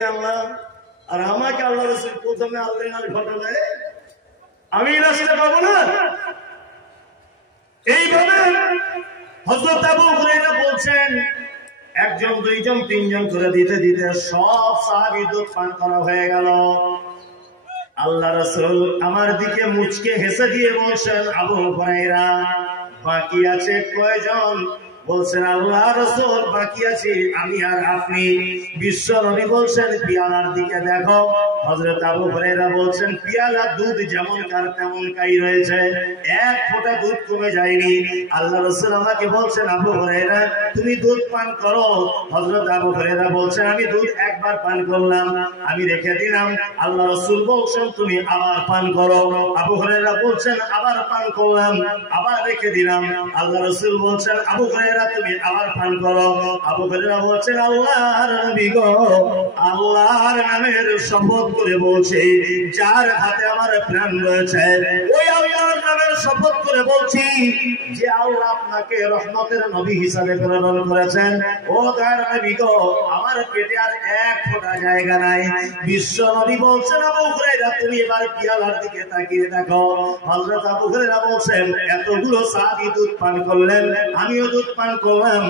আল্লাহ আর আমাকে আল্লাহ রাসূল প্রথমে আল্লাহর ঘটনায় আমি নাচতে পাবো না। এইভাবে হযরত আবু হুরায়রা বলছেন একজন দুইজন তিনজন করে দিতে দিতে সব সাহাবী দুধ পান করা হয়ে গেল। আল্লাহ রাসূল আমার দিকে মুচকে হেসে দিয়ে বলছেন, আবু হুরায়রা বাকি আছে কয়জন? বলছেন আল্লাহ রাসূল বাকি আছে আমি আর আপনি। বিশ্ব নবী বলছেন পিয়ালার দিকে দেখো। হযরত আবু হুরায়রা বলছেন পিয়ালা দুধ যেমন কার তেমন কাই রয়েছে, এক ফোঁটা দুধ কমে যায়নি। আল্লাহ রাসূল আমাকে বলছেন আবু হুরায়রা তুমি দুধ পান করো। হযরত আবু হুরায়রা বলছেন আমি দুধ একবার পান করলাম, আমি রেখে দিলাম। আল্লাহ রাসূল বলছেন তুমি আবার পান করো। আবু হুরায়রা বলছেন আবার পান করলাম, আবার রেখে দিলাম। আল্লাহ রাসূল বলছেন আবু হুরায়রা তুমি আবার পান করো। আবু হুরায়রা বলছেন আল্লাহর নবী গো, আল্লাহর নামের শপথ করে বলছি যার হাতে আমার প্রাণ রয়েছে ওই আল্লাহর নামের শপথ করে বলছি যে আল্লাহ আপনাকে রহমতের নবী হিসাবে প্রেরণ করেছেন। ও তার নবী গো আমার পেটে আর এক ফোঁটা জায়গা নাই। বিশ্ব নবী বলছেন আবু হুরায়রা তুমি এবার পিয়ালার দিকে তাকিয়ে দেখো। হযরত আবু হুরায়রা বলছেন এতগুলো সাহাবী দুধ পান করলেন, আমিও দুধ পান করলাম।